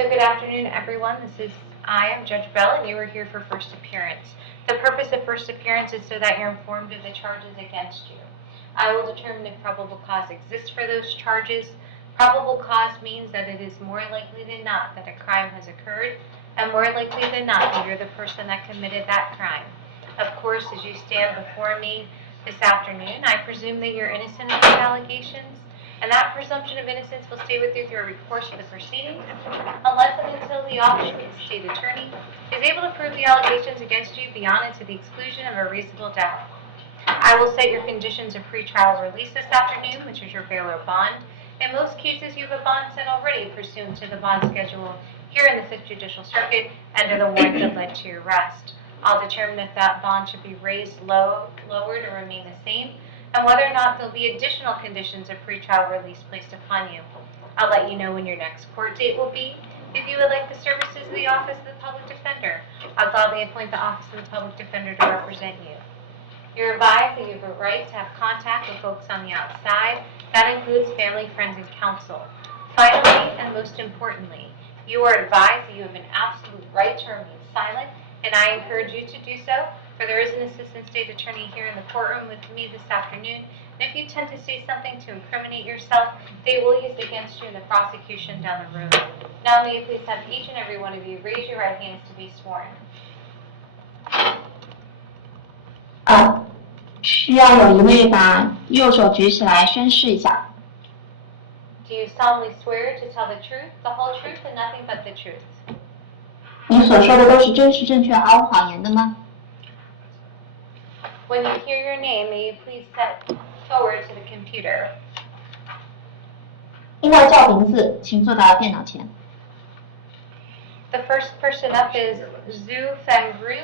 So good afternoon, everyone. I am Judge Bell, and you are here for first appearance. The purpose of first appearance is so that you're informed of the charges against you. I will determine if probable cause exists for those charges. Probable cause means that it is more likely than not that a crime has occurred, and more likely than not that you're the person that committed that crime. Of course, as you stand before me this afternoon, I presume that you're innocent of these allegations, and that presumption of innocence will stay with you through the course of the proceedings, unless and until the office of the state attorney is able to prove the allegations against you beyond and to the exclusion of a reasonable doubt. I will set your conditions of pretrial release this afternoon, which is your bail or bond. In most cases, you have a bond set already pursuant to the bond schedule here in the 5th Judicial Circuit under the warrant that led to your arrest. I'll determine if that bond should be raised, lowered, or remain the same, and whether or not there'll be additional conditions of pretrial release placed upon you. I'll let you know when your next court date will be. If you would like the services of the Office of the Public Defender, I'll gladly appoint the Office of the Public Defender to represent you. You're advised that you have a right to have contact with folks on the outside. That includes family, friends, and counsel. Finally, and most importantly, you are advised that you have an absolute right to remain silent, and I encourage you to do so, for there is an assistant state attorney here in the courtroom with me this afternoon, and if you tend to say something to incriminate yourself, they will use it against you in the prosecution down the road. Now may you please have each and every one of you raise your right hands to be sworn. 需要有一位把右手举起来宣誓一下。 Do you solemnly swear to tell the truth, the whole truth, and nothing but the truth? 你所说的都是真实、正确、毫无谎言的吗？ When you hear your name, may you please step forward to the computer. 听到叫名字，请坐到电脑前。 The first person up is Zhu Fengru.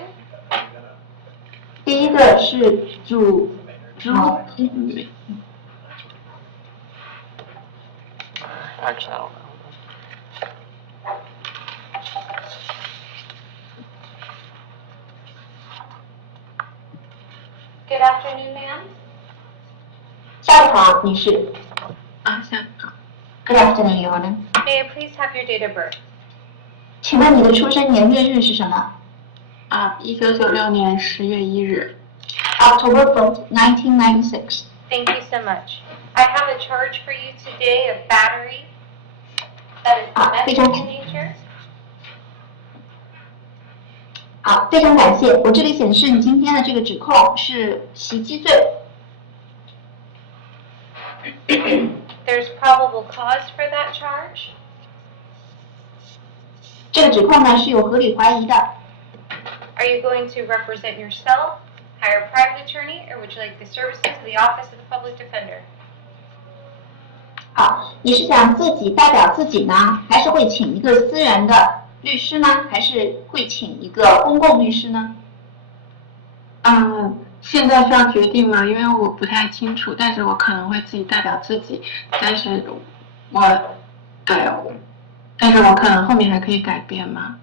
第一个是朱。Actually, I don't know. Good afternoon, ma'am. 下午好，女士。下午好。 Good afternoon, Your Honor. May I please have your date of birth? 请问你的出生年月日是什么？1996年10月1日。October 1st, 1996. Thank you so much. I have a charge for you today of battery that is domestic in nature. 好，非常感谢。我这里显示你今天的这个指控是袭击罪。There's probable cause for that charge. 这个指控呢是有合理怀疑的。Are you going to represent yourself, hire a private attorney, or would you like the services of the Office of the Public Defender? 好，你是想自己代表自己呢，还是会请一个私人的律师呢，还是会请一个公共律师呢？现在需要决定吗？因为我不太清楚，但是我可能会自己代表自己，但是我可能后面还可以改变吗？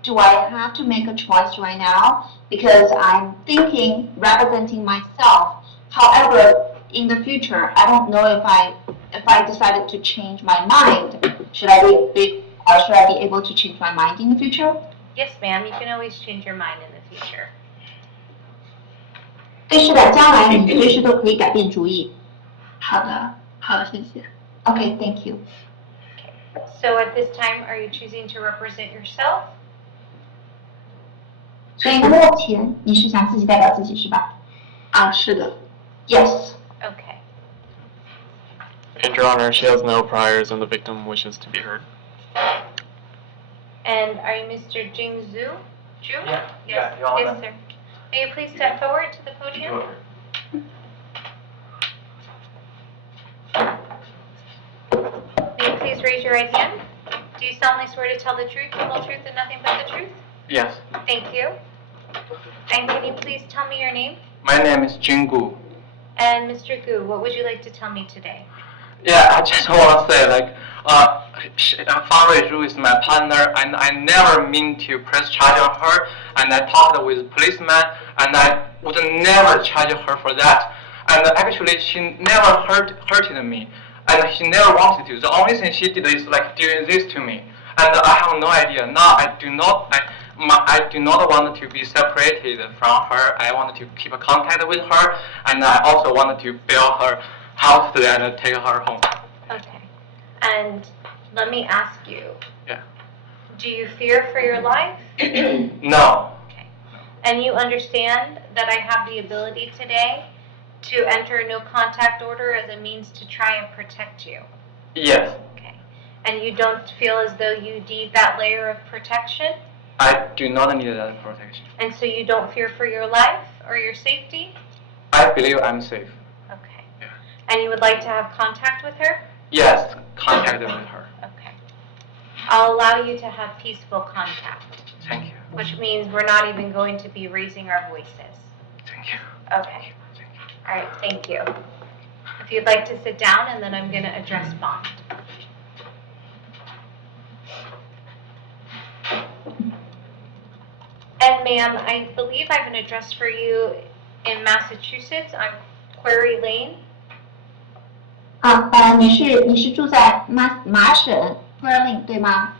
Do I have to make a choice right now? Because I'm thinking representing myself. However, in the future, I don't know if I decided to change my mind. Should I be able to change my mind in the future? Yes, ma'am. You can always change your mind in the future. 对，是的，将来你随时都可以改变主意。好的，谢谢。Okay, thank you. So at this time, are you choosing to represent yourself? 所以目前你是想自己代表自己是吧？是的。Yes. Okay. And Your Honor, she has no priors and the victim wishes to be heard. And are you Mr. Jing Zhu? Zhu? Yeah. Yes. Yeah, Your Honor. Yes, sir. May you please step forward to the podium? May you please raise your right hand? Do you solemnly swear to tell the truth, the whole truth, and nothing but the truth? Yes. Thank you. And can you please tell me your name? My name is Jingu. And Mr. Gu, what would you like to tell me today? Yeah, I just want to say, Fan Ruizhu is my partner, and I never mean to press charge on her. And I talked with policeman, and I would never charge her for that. And actually, she never hurted me. and he never wanted to. The only thing she did is like doing this to me, and I have no idea. Now I do not want to be separated from her. I want to keep contact with her, and I also wanted to build her house and take her home. Okay. And let me ask you. Yeah. Do you fear for your life? No. Okay. And you understand that I have the ability today to enter a no contact order as a means to try and protect you? Yes. Okay. And you don't feel as though you need that layer of protection? I do not need that protection. And so you don't fear for your life or your safety? I believe I'm safe. Okay. Yeah. And you would like to have contact with her? Yes, contact with her. Okay. I'll allow you to have peaceful contact. Thank you. Which means we're not even going to be raising our voices. Thank you. Okay. All right, thank you. If you'd like to sit down, and then I'm going to address bond. And ma'am, I believe I have an address for you in Massachusetts on Quarry Lane. 你是住在麻省 Berlin 对吗？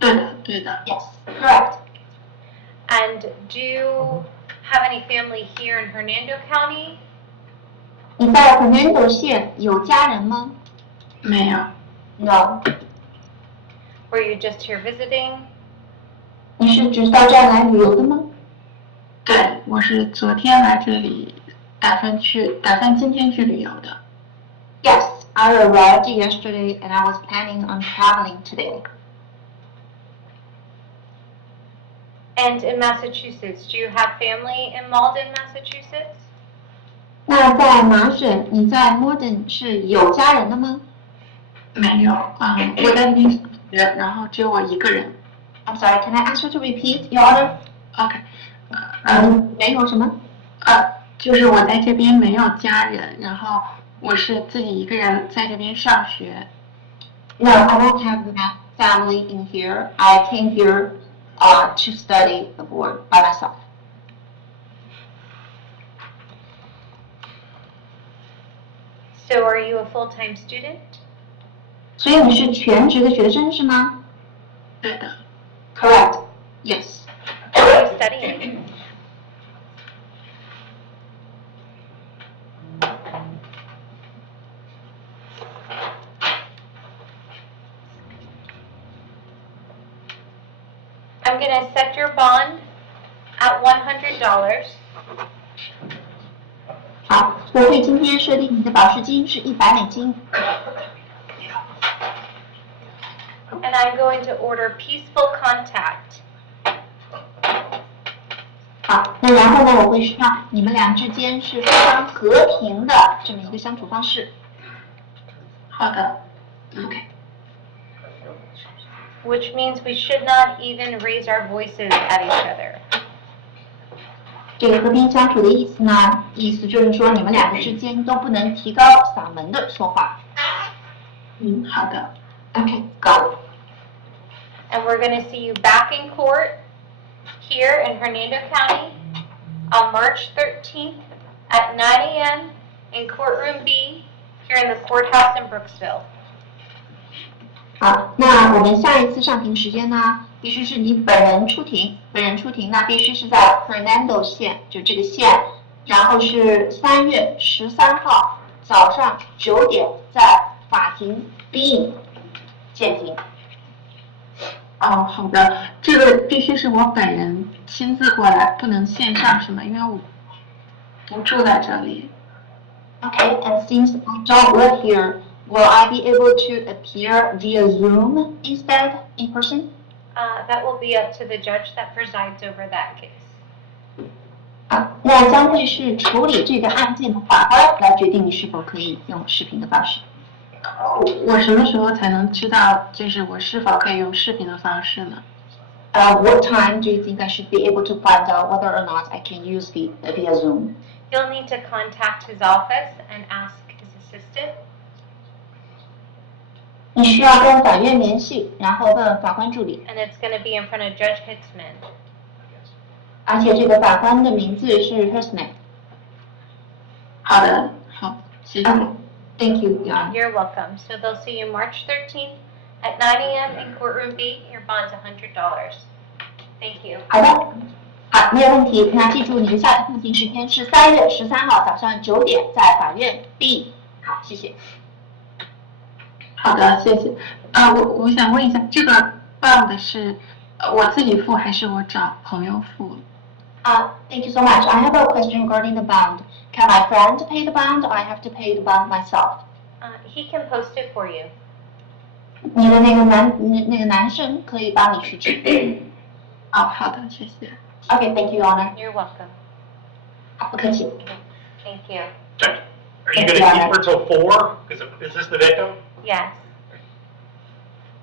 对的，对的。 Yes, correct. And do you have any family here in Hernando County? 你在 Hernando 县有家人吗？没有。 No. Were you just here visiting? 你是只是到这儿来旅游的吗？对，我是昨天来这里，打算今天去旅游的。 Yes, I arrived yesterday and I was planning on traveling today. And in Massachusetts, do you have family in Malden, Massachusetts? 那在麻省，你在 Morden 是有家人的吗？没有，我在那边上学，然后只有我一个人。 I'm sorry, can I ask you to repeat your order? OK， 没有什么？就是我在这边没有家人，然后我是自己一个人在这边上学。 No, I don't have a family in here. I came here to study abroad by myself. So are you a full-time student? 所以你是全职的学生是吗？对的。 Correct. Yes. What are you studying? I'm going to set your bond at $100. 好，我会今天设定你的保释金是$100。 And I'm going to order peaceful contact. 好，那然后呢，我会让你们俩之间是非常和平的这么一个相处方式。好的。 OK。 Which means we should not even raise our voices at each other. 这个和平相处的意思呢，意思就是说你们两个之间都不能提高嗓门的说话。好的。 OK, go. And we're going to see you back in court here in Hernando County on March 13th at 9 a.m. in courtroom B here in the courthouse in Brooksville. 好，那我们下一次上庭时间呢，必须是你本人出庭。本人出庭呢，必须是在 Hernando 县，就这个县，然后是3月13号早上9点在法庭 B 见庭。哦，好的，这个必须是我本人亲自过来，不能线上是吗？因为我不住在这里。 Okay, and since I don't live here, will I be able to appear via Zoom instead, in person? That will be up to the judge that presides over that case. 那将会是处理这个案件的法官来决定你是否可以用视频的方式。我什么时候才能知道，就是我是否可以用视频的方式呢？ What time do you think I should be able to find out whether or not I can use via Zoom? You'll need to contact his office and ask his assistant. 你需要跟法院联系，然后问法官助理， And it's going to be in front of Judge Hitzman. 而且这个法官的名字是 Hernando。好的，好，谢谢。Thank you, Your Honor. You're welcome. So they'll see you March 13th at 9 a.m. in courtroom B. Your bond's $100. Thank you. 好的，好，没有问题。那记住，你的下次复习时间是3月13号早上9点，在法院 B。好，谢谢。好的，谢谢。我想问一下，这个 bond 是我自己付还是我找朋友付？ Thank you so much. I have a question regarding the bond. Can my friend pay the bond, or I have to pay the bond myself? He can post it for you. 你的那个男生可以帮你去支付。好的，谢谢。Okay, thank you, Your Honor. You're welcome. 好，不客气。Thank you. Are you going to keep her till 4? Is this the victim? Yes.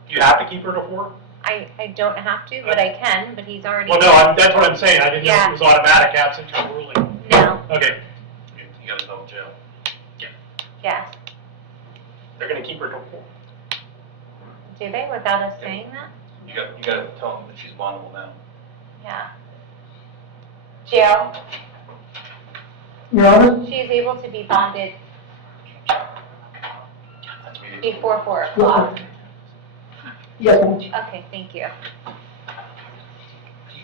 You have to keep her till 4? I don't have to, but I can, but he's already. Well, no, that's what I'm saying. I didn't know if it was automatic absent to ruling. No. Okay. You got to double jail. Yes. They're going to keep her till 4. Do they without us saying that? You got to tell them that she's bondable now. Yeah. Jill, Your Honor. she is able to be bonded before 4 Yes, o'clock. Yes, ma'am. Okay, thank you.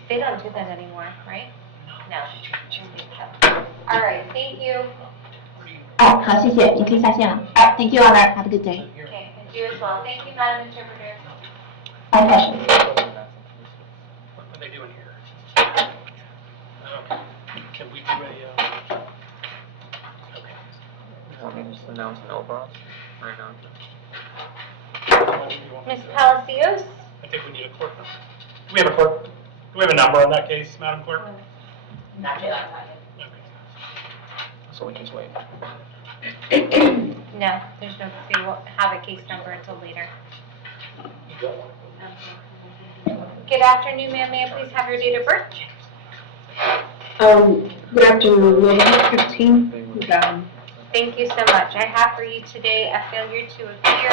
They don't do that anymore, right? No. All right, thank you. 好，谢谢，你可以下线了。Thank you, Your Honor. Have a good day. Okay, and you as well. Thank you, Madam Interpreter. My pleasure. What are they doing here? Okay. Can we do a, okay. You want me to just announce no bond right now? When do you want Ms. to do it? Palacios? I think we need a clerk. Do we have a clerk? Do we have a number on that case, Madam Clerk? Not yet. Okay. So we just wait. No, there's no, they won't have a case number until later. Good afternoon, ma'am. May I please have your date of birth? Good afternoon, November 15th. Thank you so much. I have for you today a failure to appear.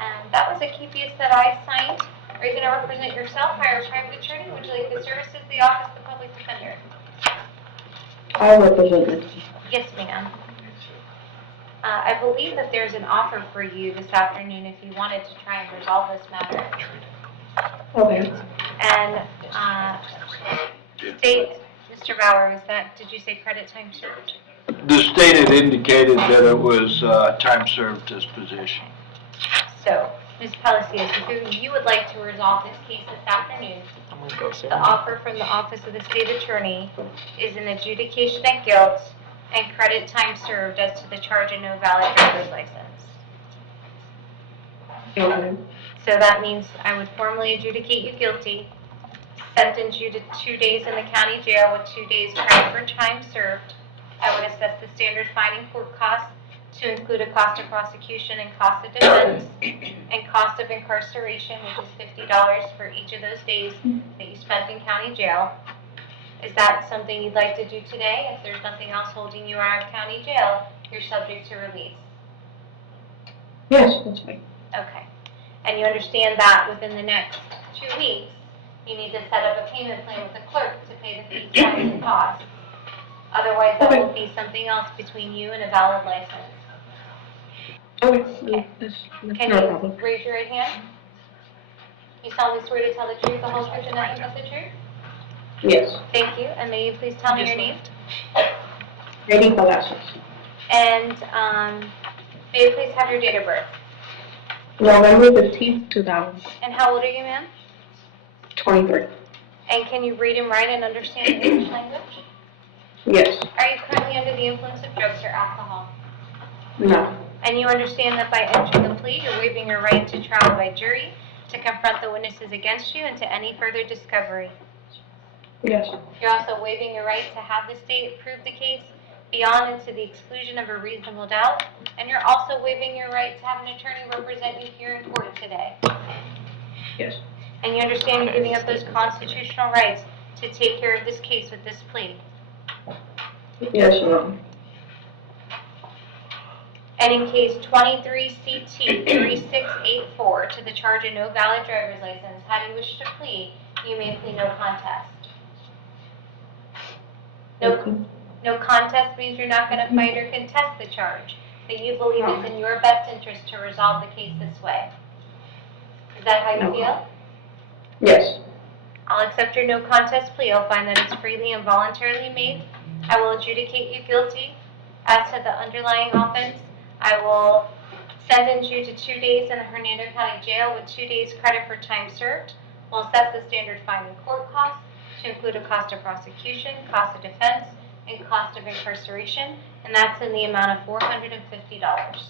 And that was a KPS that I signed. Are you going to represent yourself, hire a private attorney? Would you like the services of the Office of the Public Defender? I represent it. Yes, ma'am. I believe that there's an offer for you this afternoon if you wanted to try and resolve this matter. Okay. And state, Mr. Bauer, was that, did you say credit time served? The state had indicated that it was time served disposition. So, Ms. Palacios, if you would like to resolve this case this afternoon, I'm gonna go see the offer from the Office of the State Attorney is an adjudication of guilt and credit time served as to the charge of no valid driver's license. Okay. So that means I would formally adjudicate you guilty, sentence you to 2 days in the county jail with 2 days credit for time served. I would assess the standard fine and court costs to include a cost of prosecution and cost of defense and cost of incarceration, which is $50 for each of those days that you spent in county jail. Is that something you'd like to do today? If there's nothing else holding you out of county jail, you're subject to release. Yes, that's fine. Okay. And you understand that within the next 2 weeks, you need to set up a payment plan with the clerk to pay the fees, fines, and costs. Otherwise, that will be something else between you and a valid license. Okay, that's Can not a you problem. raise your right hand? You solemnly swear to tell the truth, the whole truth, and nothing but the truth? Yes. Thank you. And may you please tell me your name? Ready Palacios. And may you please have your date of birth? November 15th, 2000. And how old are you, ma'am? 23. And can you read and write and understand the English language? Yes. Are you currently under the influence of drugs or alcohol? No. And you understand that by entering the plea, you're waiving your right to trial by jury, to confront the witnesses against you, and to any further discovery. Yes. You're also waiving your right to have the state prove the case beyond and to the exclusion of a reasonable doubt. And you're also waiving your right to have an attorney represent you here in court today. Yes. And you understand you're giving up those constitutional rights to take care of this case with this plea. Yes, ma'am. And in case 23CT3684 to the charge of no valid driver's license, how do you wish to plead? You may plead no contest. No contest means you're not going to fight or contest the charge. that you believe it's in your best interest to resolve the case this way. Is that how you feel? Yes. I'll accept your no contest plea. I'll find that it's freely and voluntarily made. I will adjudicate you guilty. As to the underlying offense, I will sentence you to 2 days in the Hernando County Jail with 2 days credit for time served. We'll assess the standard fine and court costs to include a cost of prosecution, cost of defense, and cost of incarceration, and that's in the amount of $450.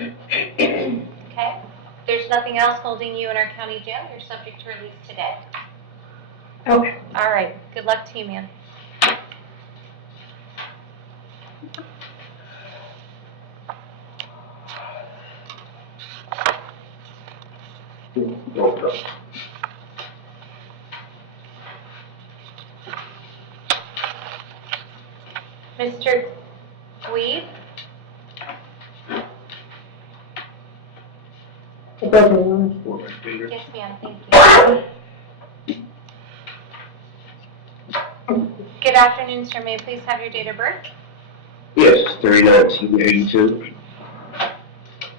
Okay? There's nothing else holding you in our county jail. You're subject to release today. Okay. All right. Good luck to you, man. Mr. Dweeb? Yes, ma'am. Thank you. Good afternoon, sir. May I please have your date of birth? Yes, 3/19/82.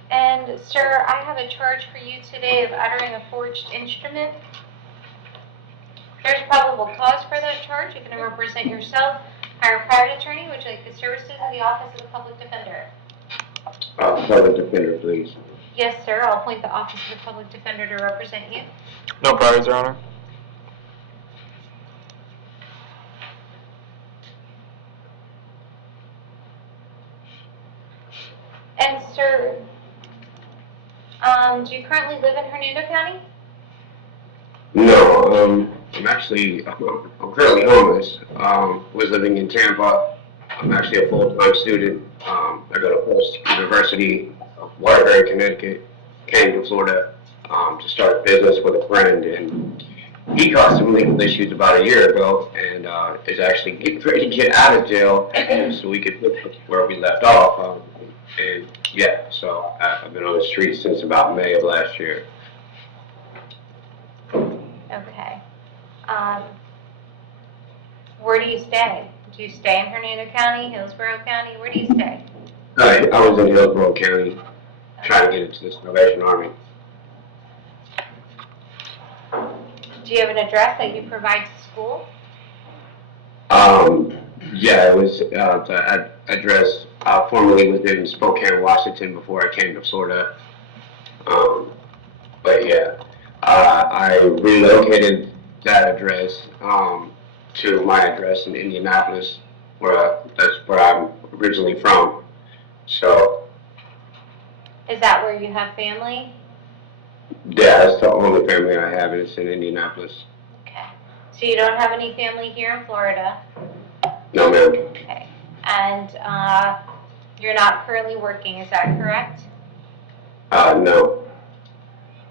And, sir, I have a charge for you today of uttering a forged instrument. There's probable cause for that charge. You're going to represent yourself, hire a private attorney. Would you like the services of the Office of the Public Defender? Public defender, please. Yes, sir. I'll appoint the Office of the Public Defender to represent you. No priors, Your Honor. And, sir, do you currently live in Hernando County? No, I'm currently homeless. Was living in Tampa. I'm actually a full-time student. I go to Post University of Waterbury, Connecticut. Came to Florida to start a business with a friend, and he caused some legal issues about a year ago, and is actually getting ready to get out of jail so we could finish where we left off. And yeah, so I've been on the street since about May of last year. Okay. Where do you stay? Do you stay in Hernando County, Hillsborough County? Where do you stay? I was in Hillsborough County trying to get into the Salvation Army. Do you have an address that you provide to school? Yeah, it was the address formerly was in Spokane, Washington before I came to Florida. But yeah, I relocated that address to my address in Indianapolis, that's where I'm originally from. So Is that where you have family? yeah, that's the only family I have, and it's in Indianapolis. Okay. So you don't have any family here in Florida? No, ma'am. Okay. And you're not currently working, is that correct? No.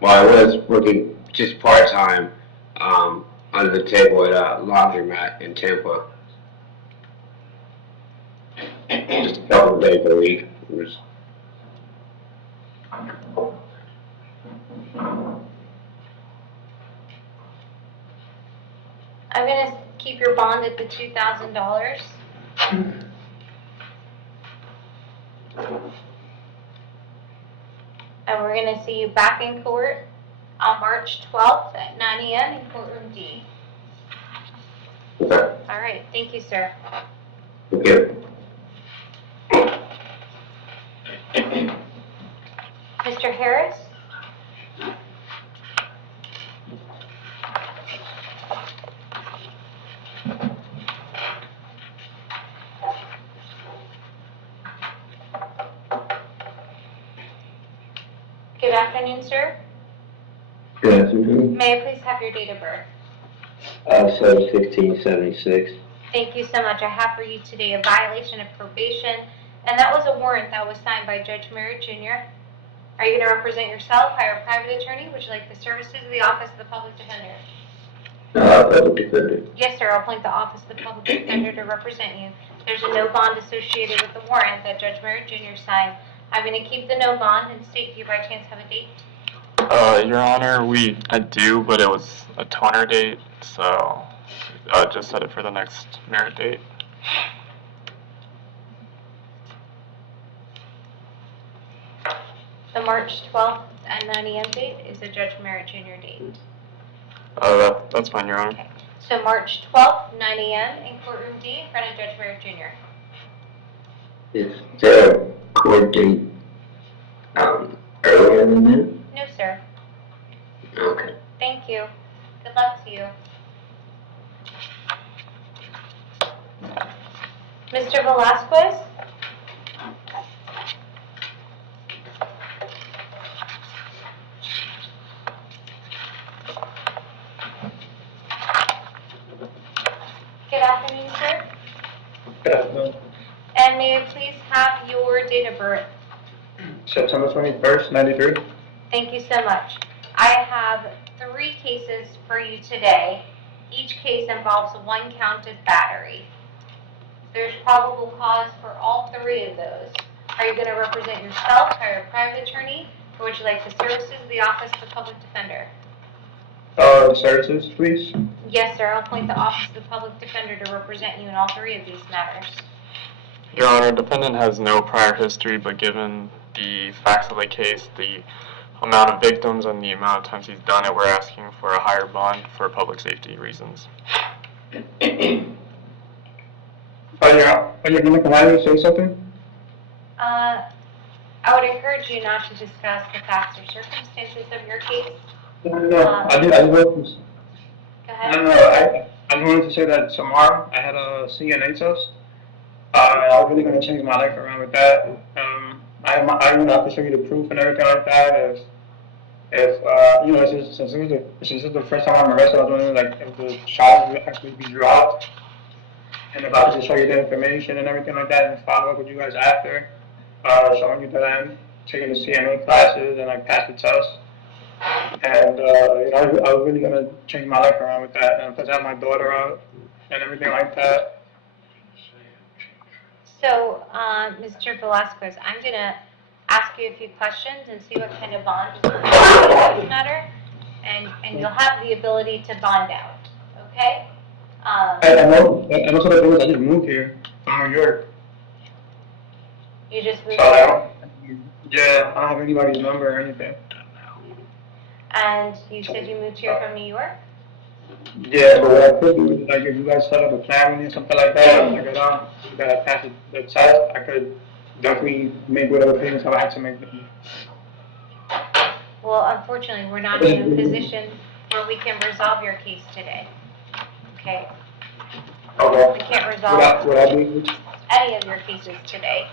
Well, I was working just part-time under the table at a laundromat in Tampa. Just a couple of days a week. It was I'm going to keep your bond at the $2,000. And we're going to see you back in court on March 12th at 9 a.m. in courtroom D. okay. All right. Thank you, sir. Okay. Mr. Harris? Good afternoon, sir. Good afternoon. May I please have your date of birth? 7/16/76. Thank you so much. I have for you today a violation of probation, and that was a warrant that was signed by Judge Merritt Jr. Are you going to represent yourself, hire a private attorney? Would you like the services of the Office of the Public Defender? Public defender. Yes, sir. I'll appoint the Office of the Public Defender to represent you. There's a no bond associated with the warrant that Judge Merritt Jr. signed. I'm going to keep the no bond and state, do you by chance have a date? Your Honor, I do, but it was a toner date, so just set it for the next merit date. March 12th at 9 a.m. date is a Judge Merritt Jr. date. That's fine, Your Honor. Okay. So March 12th, 9 a.m. in courtroom D in front of Judge Merritt Jr. Is there a court date earlier than that? No, sir. Okay. Thank you. Good luck to you. Mr. Velasquez? Good afternoon, sir. Good afternoon. And may I please have your date of birth? September 21st, 93. Thank you so much. I have 3 cases for you today. Each case involves 1 count of battery. There's probable cause for all 3 of those. Are you going to represent yourself, hire a private attorney, or would you like the services of the Office of the Public Defender? The services, please. Yes, sir. I'll appoint the Office of the Public Defender to represent you in all 3 of these matters. Your Honor, defendant has no prior history, but given the facts of the case, the amount of victims and the amount of times he's done it, we're asking for a higher bond for public safety reasons. Are you going to allow me to say something? I would encourage you not to discuss the facts or circumstances of your case. No. I just wanted to, Go ahead. I just wanted to say that tomorrow I had a CNA test. I was really going to change my life around with that. I have to show you the proof and everything like that. Since this is the first time I'm arrested, I was wondering like if the charges would actually be dropped, and if I could just show you the information and everything like that, and follow up with you guys after, showing you that I'm taking the CNA classes and I passed the test. And I was really gonna change my life around with that, and because I have my daughter out and everything like that. So, Mr. Velasquez, I'm going to ask you a few questions and see what kind of bond is in this matter, and you'll have the ability to bond out, okay? And also the thing is, I just moved here from New York. You just moved So I here, don't have anybody's number or anything. and you said you moved here from New York? Yeah, but what I could do is, like, if you guys set up a plan with me or something like that, and like that I pass the test, I could definitely make whatever payments I have to make. Well, unfortunately, we're not in a position where we can resolve your case today, okay? Okay. We can't resolve Would I be? any of your cases today.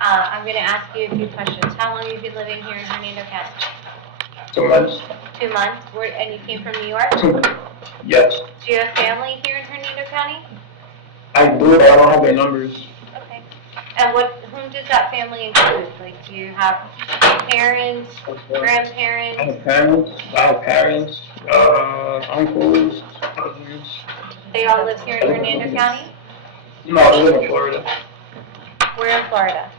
I'm going to ask you a few questions. How long have you been living here in Hernando County? 2 months. 2 months. And you came from New York? Yes. Do you have family here in Hernando County? I do, but I don't have their numbers. Okay. And whom does that family include? Like, do you have parents, grandparents? I have parents, uncles, cousins. They all live here in Hernando County? No, I live in Florida. Where in Florida?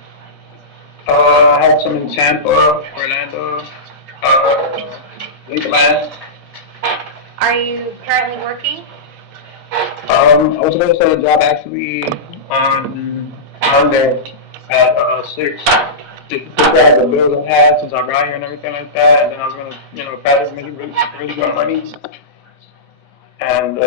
I have some in Tampa, Hernando, Lakeland. Are you currently working? I was supposed to start a job actually on Monday at 6. To grab the bills I've had since I got here and everything like that, and then I was gonna, practice making really good money. And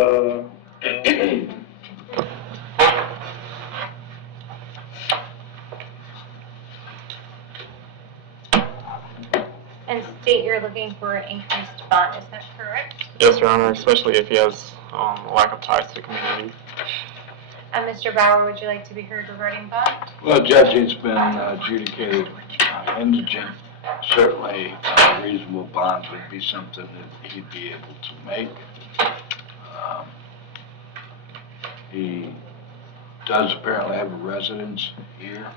And state you're looking for an increased bond, is that correct? Yes, Your Honor, especially if he has a lack of ties to the community. And Mr. Bauer, would you like to be heard regarding bond? Well, Judge, it's been adjudicated indigent. Certainly, reasonable bonds would be something that he'd be able to make. He does apparently have a residence here,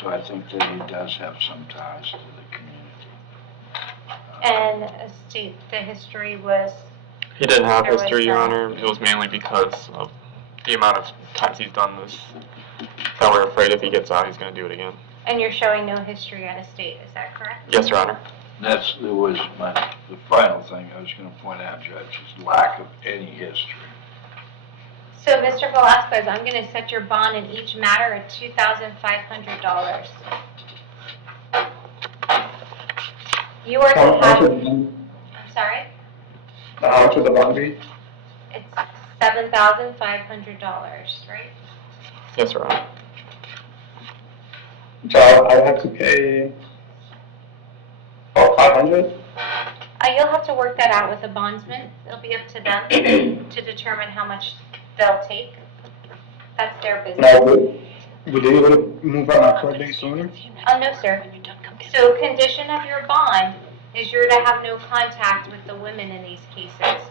so I think that he does have some ties to the community. And state the history was, He didn't have There was history, Your some- Honor. It was mainly because of the amount of times he's done this, that we're afraid if he gets out, he's going to do it again. and you're showing no history on a state, is that correct? Yes, Your Honor. The final thing I was going to point out, Judge, is lack of any history. So, Mr. Velasquez, I'm going to set your bond in each matter at $2,500. You are to How much have, would the bond- I'm sorry, how much would the bond be? it's $7,500, right? Yes, Your Honor. So I have to pay about 500? You'll have to work that out with the bondsman. It'll be up to them to determine how much they'll take. That's their business. Now, would they be able to move out my court date sooner? Oh, no, sir. So condition of your bond is you're to have no contact with the women in these cases.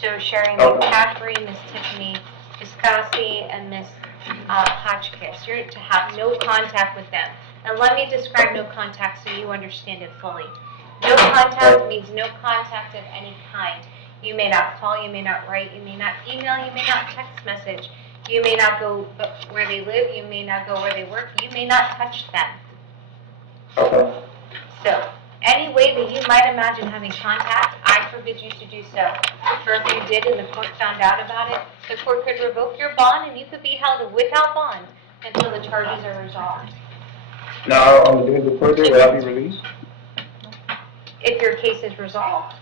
So Sherry McCaffrey, Miss Tiffany Viscasi, and Miss Hotchkiss. You're to have no contact with them. And let me describe no contact so you understand it fully. No contact means no contact of any kind. You may not call, you may not write, you may not email, you may not text message. You may not go where they live, you may not go where they work, you may not touch them. Okay. So, any way that you might imagine having contact, I forbid you to do so. For if you did and the court found out about it, the court could revoke your bond and you could be held without bond until the charges are resolved. Now, on the day of the court date, will I be released? If your case is resolved,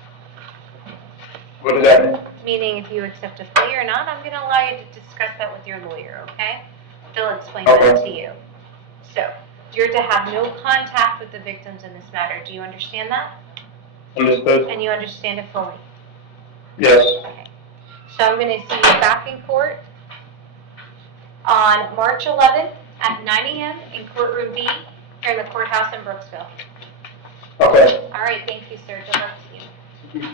What does that mean? meaning if you accept a plea or not, I'm going to allow you to discuss that with your lawyer, okay? They'll explain that to you. So, you're to have no contact with the victims in this matter. Do you understand that? Understood? And you understand it fully? Yes. Okay. So I'm going to see you back in court on March 11th at 9 a.m. in courtroom B here in the courthouse in Brooksville. Okay. All right, thank you, sir. Good luck to you.